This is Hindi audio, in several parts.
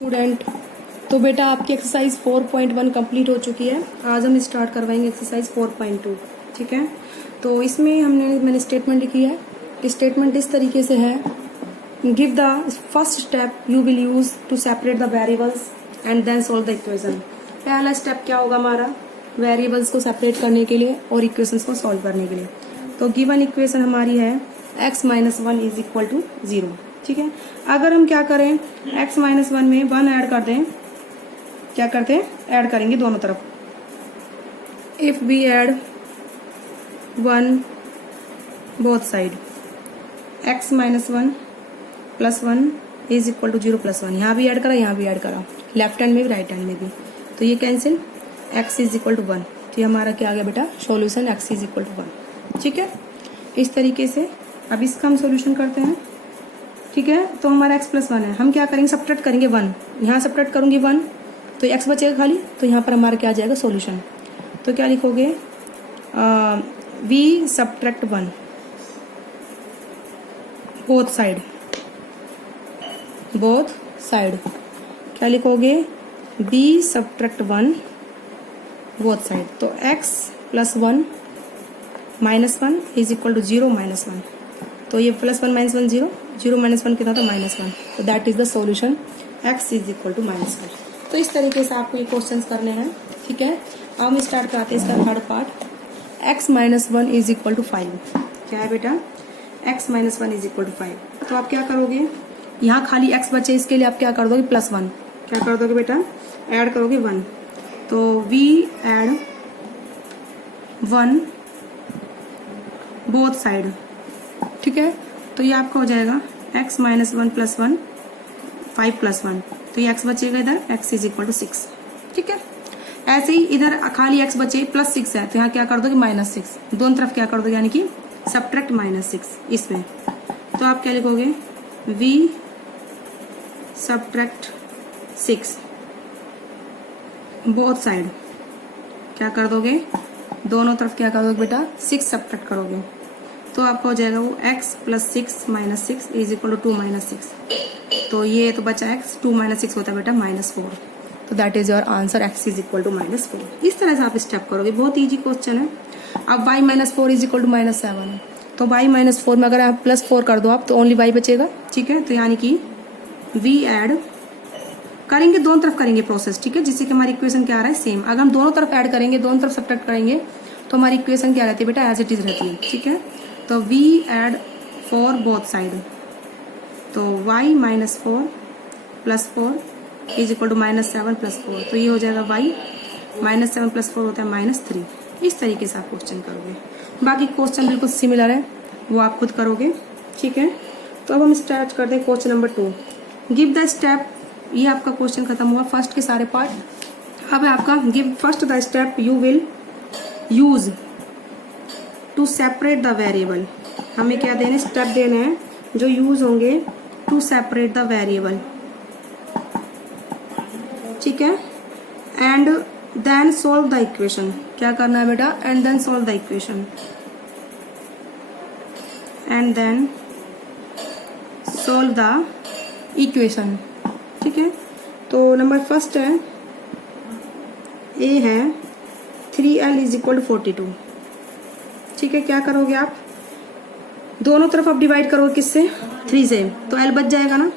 स्टूडेंट, तो बेटा आपकी एक्सरसाइज 4.1 कंप्लीट हो चुकी है। आज हम स्टार्ट करवाएंगे एक्सरसाइज 4.2। ठीक है, तो इसमें मैंने स्टेटमेंट लिखी है। स्टेटमेंट इस तरीके से है, give the first step you will use to separate the variables and then solve the equation. पहला स्टेप क्या होगा हमारा, वेरिएबल्स को सेपरेट करने के लिए और इक्वेशंस को सॉल्व करने के लिए। तो गिवन इक्वेशन हमारी है x - 1 इज इक्वल टू 0। ठीक है, अगर हम क्या करें, x - 1 में 1 ऐड कर दें, क्या करते हैं, ऐड करेंगे दोनों तरफ। If we add 1 both side, x - 1 + 1 is equal to 0 + 1। यहाँ भी ऐड करा, यहाँ भी ऐड करा, लेफ्ट हैंड में भी राइट हैंड में भी, तो ये cancel, x is equal to 1। तो ये हमारा क्या आ गया बेटा, solution x is equal to 1। ठीक है, इस तरीके से अब इसका हम सॉल्यूशन करते हैं। ठीक है, तो हमारा x + 1 है, हम क्या करेंगे, सब्ट्रैक्ट करेंगे 1, यहाँ सब्ट्रैक्ट करूंगी 1 तो x बचेगा खाली, तो यहाँ पर हमारा क्या आ जाएगा, सॉल्यूशन। तो क्या लिखोगे, v सब्ट्रैक्ट 1 बोथ साइड, क्या लिखोगे, b सब्ट्रैक्ट 1 बोथ साइड। तो x + 1 - 1 इज इक्वल टू 0 - 1। तो ये +1 - 1 0, 0 - 1 कितना था, -1। तो that is the solution, x is equal to -1। तो इस तरीके से आपको ये क्वेश्चंस करने हैं। ठीक है, अब हम स्टार्ट करते हैं इसका third part. x - 1 is equal to 5। क्या है बेटा, x - 1 इज इक्वल टू 5। तो आप क्या करोगे, यहाँ खाली x बचे, इसके लिए आप क्या कर दोगे, +1 क्या कर दोगे बेटा, ऐड करोगे 1। तो v ऐड 1 बोथ साइड। ठीक है, तो ये आपका हो जाएगा x - 1 + 1 5 + 1, तो ये x बचेगा इधर, x इज इक्वल टू 6। ठीक है, ऐसे ही इधर खाली x बचे, +6 है, तो यहाँ क्या कर दोगे, -6, दोनों तरफ क्या कर दोगे, यानी कि सब्ट्रैक्ट -6 इसमें। तो आप क्या लिखोगे, v सब्ट्रैक्ट 6 बोथ साइड, क्या कर दोगे, दोनों तरफ क्या कर दोगे बेटा, 6 सब्ट्रैक्ट करोगे, तो आपका हो जाएगा वो x + 6 - 6 इज इक्वल टू 2 - 6। तो ये तो बचा x, 2 - 6 होता है बेटा -4। तो that is your answer, x is equal to -4। इस तरह से आप स्टेप करोगे, बहुत इजी क्वेश्चन है। अब y - 4 इज इक्वल टू -7 है, तो y - 4 में अगर आप +4 कर दो आप, तो ओनली y बचेगा। ठीक है, तो यानी कि v ऐड करेंगे, दोनों तरफ करेंगे प्रोसेस। ठीक है, जिससे कि हमारी इक्वेशन क्या आ रहा है, सेम। अगर हम दोनों तरफ ऐड करेंगे, दोनों तरफ सब्ट्रैक्ट करेंगे, तो हमारी इक्वेशन क्या रहती है बेटा, एज इट इज रहती है। ठीक है, तो v ऐड 4 बोथ साइड, तो y - 4 + 4 इज इक्वल टू -7 + 4, तो ये हो जाएगा y -7 + 4 होता है -3। इस तरीके से आप क्वेश्चन करोगे। बाकी क्वेश्चन बिल्कुल सिमिलर है, वो आप खुद करोगे। ठीक है, तो अब हम स्टार्ट करते हैं question number 2। Give the step, ये आपका क्वेश्चन खत्म हुआ, फर्स्ट के सारे पार्ट। अब आपका give first the step you will use to separate the variable. हमें क्या देने, स्टेप देने हैं जो यूज होंगे टू सेपरेट द वेरिएबल। ठीक है, and then solve the equation. क्या करना है बेटा, and then solve the equation, and then solve the equation. ठीक है, तो नंबर फर्स्ट है, ए है 3l इज इक्वल टू 42। ठीक है, क्या करोगे आप, दोनों तरफ आप डिवाइड करोगे किससे, 3 से, तो l बच जाएगा ना।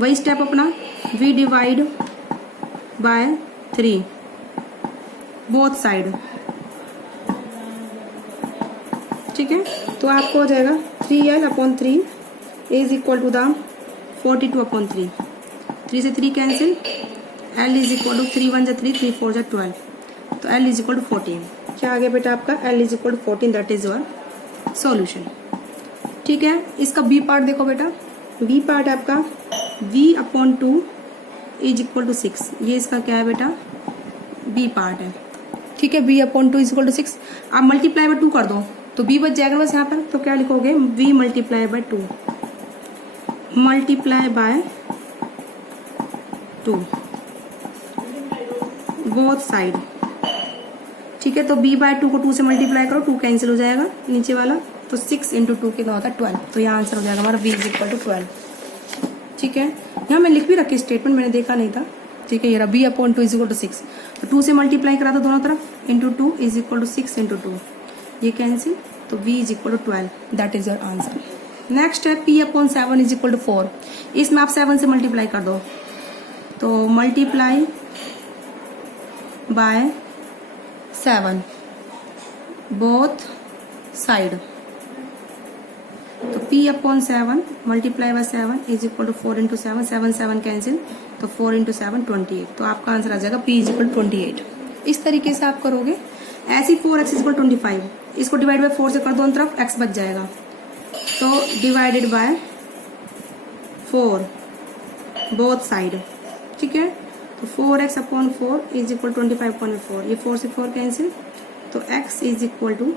वही स्टेप अपना, v divide by 3 both side. ठीक है, तो आपको हो जाएगा 3l/3 is equal to the 42/3। 3 से 3 cancel, l is equal to 3 × 1 = 3, 3 × 4 = 12, तो l इज इक्वल टू 14। क्या आ गया बेटा आपका, l is equal to 14, that is your solution. ठीक है, इसका बी पार्ट देखो बेटा, बी पार्ट आपका v/2 इज इक्वल टू 6, ये इसका क्या है बेटा, बी पार्ट है। ठीक है, v/2 इज इक्वल टू 6। आप मल्टीप्लाई बाय 2 कर दो, तो b बच जाएगा बस यहाँ पर। तो क्या लिखोगे, v × 2 multiply by 2 both side. ठीक है, तो b/2 को 2 से मल्टीप्लाई करो, 2 कैंसिल हो जाएगा नीचे वाला, तो 6 × 2 कितना होता है, 12। तो यहाँ आंसर हो जाएगा हमारा v = 12। ठीक है, यहाँ मैं लिख भी रखी स्टेटमेंट, मैंने देखा नहीं था, ठीक है। ये रहा b upon 2 is equal to 6, तो 2 से मल्टीप्लाई करा दो दोनों तरफ, into 2 is equal to 6 into 2, ये कैंसिल, तो v is equal to 12, that is your answer. Next है p upon 7 is equal to 4, इसमें आप 7 से मल्टीप्लाई कर दो, तो मल्टीप्लाई बाय 7 बोथ साइड, तो p upon 7 multiply by 7 is equal to 4 into 7, 7 7 cancel, तो 4 इंटू 7 28, तो आपका आंसर आ जाएगा p इज इक्वल टू 28। इस तरीके से आप करोगे। ऐसे ही 4x इज इक्वल 25, इसको डिवाइड बाय 4 से कर दो दोनों तरफ, x बच जाएगा, तो डिवाइडेड बाय 4 बोथ साइड, ठीक है। तो 4x upon 4 is equal 25 upon 4, ये 4 से 4 कैंसिल, तो x is equal to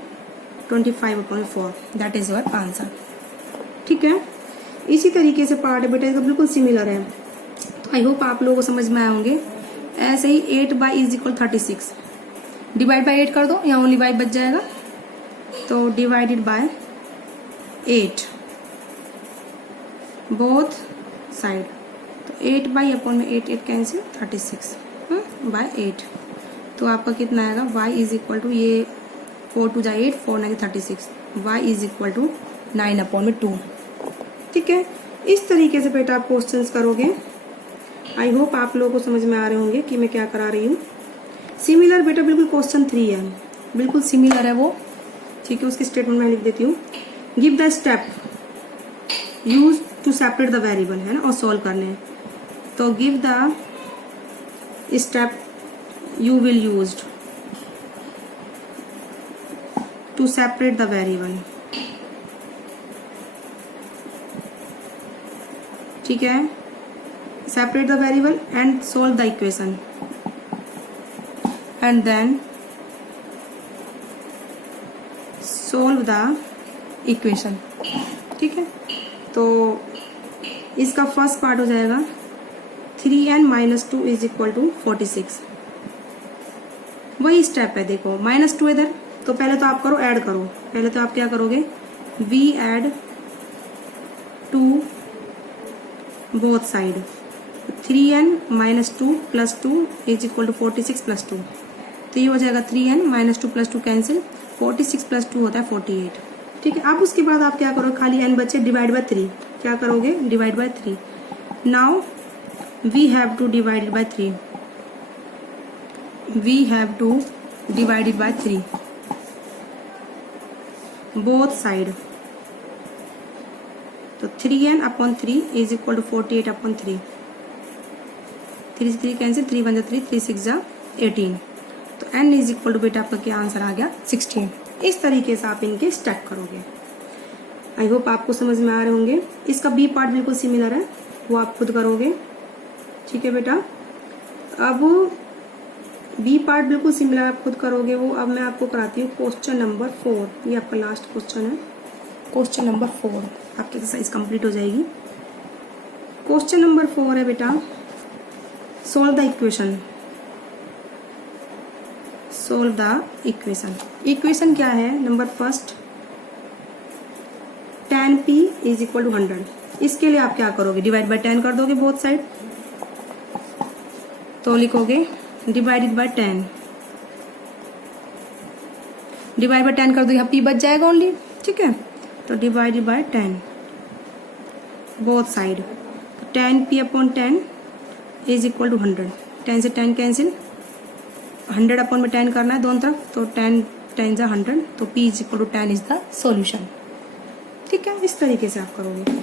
25 upon 4, that is your answer, ठीक है। इसी तरीके से पार्ट है बेटा, इसका बिल्कुल सिमिलर है, तो आई होप आप लोगों को समझ में आए होंगे। ऐसे ही 8 इज इक्वल 36, डिवाइड बाय 8 कर दो, यहाँ ओनली y बच जाएगा, तो डिवाइडेड बाय 8 बोथ साइड, तो 8 अपॉन में 8 कैंसिल, 36 बाय 8, तो आपका कितना आएगा y इज इक्वल टू, ये 4 2 जा 8, 4 9 36, y is equal to 9 upon में 2, ठीक है। इस तरीके से बेटा आप क्वेश्चंस करोगे। आई होप आप लोगों को समझ में आ रहे होंगे कि मैं क्या करा रही हूँ। सिमिलर बेटा बिल्कुल क्वेश्चन 3 है, बिल्कुल सिमिलर है वो, ठीक है। उसकी स्टेटमेंट मैं लिख देती हूँ। Give the step use to separate the variable, है ना, और सॉल्व करने हैं, तो give the step you will use to separate the variable, ठीक है। Separate the variable and solve the equation, and then solve the equation, ठीक है। तो इसका फर्स्ट पार्ट हो जाएगा 3n minus 2 is equal to 46, वही स्टेप है, देखो -2 इधर, तो पहले तो आप करो ऐड करो, पहले तो आप क्या करोगे, v add 2 both side, 3n minus 2 plus 2 is equal to 46 plus 2, तो ये हो जाएगा 3n minus 2 plus 2 cancel, 46 plus 2 होता है 48, ठीक है। अब उसके बाद आप क्या करोगे, खाली n बचे, डिवाइड बाय 3, क्या करोगे, divide by 3, now we have to divided by 3, we have to divided by 3 both side, तो 3n upon 3 is equal to 48 upon 3, 3 से 3 कैंसिल, 3 1 जा 3, 3 6 जा 18, तो n इज इक्वल टू बेटा आपका क्या आंसर आ गया 16। इस तरीके से आप इनके स्टैक करोगे। आई होप आपको समझ में आ रहे होंगे। इसका बी पार्ट बिल्कुल सिमिलर है, वो आप खुद करोगे, ठीक है बेटा। अब बी पार्ट बिल्कुल सिमिलर आप खुद करोगे वो। अब मैं आपको कराती हूँ क्वेश्चन नंबर 4, ये आपका लास्ट क्वेश्चन है, क्वेश्चन नंबर 4, आपकी एक्सरसाइज कंप्लीट हो जाएगी। क्वेश्चन नंबर 4 है बेटा, solve the equation, solve the equation. Equation क्या है, number first 10p is equal to 100, इसके लिए आप क्या करोगे, डिवाइड बाय 10 कर दोगे बोथ साइड, तो लिखोगे डिवाइडेड बाय 10, डिवाइड बाय 10 कर दो, यहाँ p बच जाएगा ओनली, ठीक है। तो divided by 10 both side, 10p upon 10 is equal to 100, 10 से 10 कैंसिल, 100 अपॉन में 10 करना है दोनों तरफ, तो 10 10 जा 100, तो p is equal to 10 is the solution, ठीक है। इस तरीके से आप करोगे।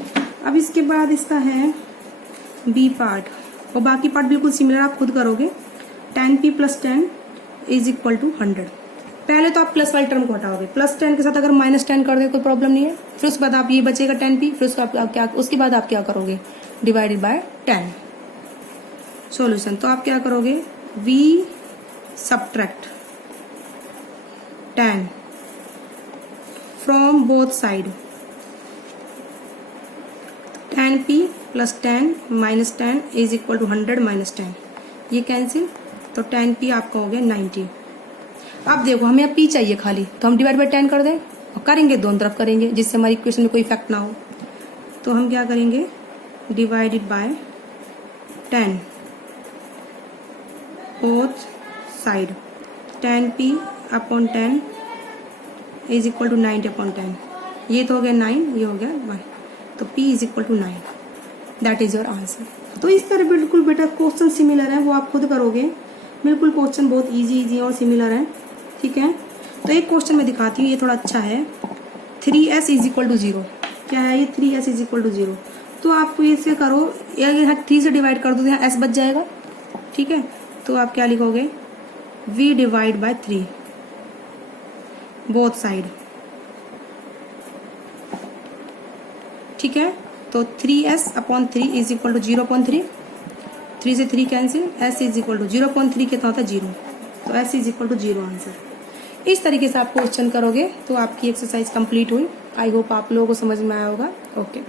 अब इसके बाद इसका है बी पार्ट, और बाकी पार्ट बिल्कुल सिमिलर आप खुद करोगे। 10p plus 10 is equal to 100, पहले तो आप प्लस वाली टर्म को हटाओगे, प्लस 10 के साथ अगर -10 कर दे कोई प्रॉब्लम नहीं है, फिर उसके बाद आप ये बचेगा 10p, फिर उसके बाद आप क्या करोगे, डिवाइडेड बाय 10 सॉल्यूशन। तो आप क्या करोगे, v subtract 10 from both side, 10p plus 10 minus 10 is equal to 100 minus 10, ये कैंसिल, तो 10p आपका हो गया 90। अब देखो हमें अब p चाहिए खाली, तो हम डिवाइड बाय 10 कर दें, और करेंगे दोनों तरफ करेंगे, जिससे हमारी इक्वेशन में कोई इफेक्ट ना हो। तो हम क्या करेंगे, divided by 10 both side, 10p upon 10 is equal to 90 upon 10. ये तो हो गया 9, ये हो गया 1. तो p is equal to 9. That is your answer. तो इस तरह बिल्कुल बेटा क्वेश्चन सिमिलर है, वो आप खुद करोगे. बिल्कुल क्वेश्चन बहुत इजी और सिमिलर है. ठीक है. तो एक क्वेश्चन मैं दिखाती हूँ, ये थोड़ा अच्छा है. 3s is equal to 0. क्या है ये? 3s is equal to 0. तो आप इसे करो, यहाँ 3 से डिवाइड कर दो तो यहाँ s बच जाएगा. ठीक है. तो आप क्या लिखोगे? v divide by 3 both side. ठीक है. तो 3s upon 3 is equal to 0.3. 3 से 3 cancel. s is equal to 0.3 कितना होता है? 0. तो s is equal to 0 answer. इस तरीके से आप क्वेश्चन करोगे तो आपकी एक्सरसाइज कंप्लीट हुई. आई होप आप लोगों को समझ में आया होगा. ओके.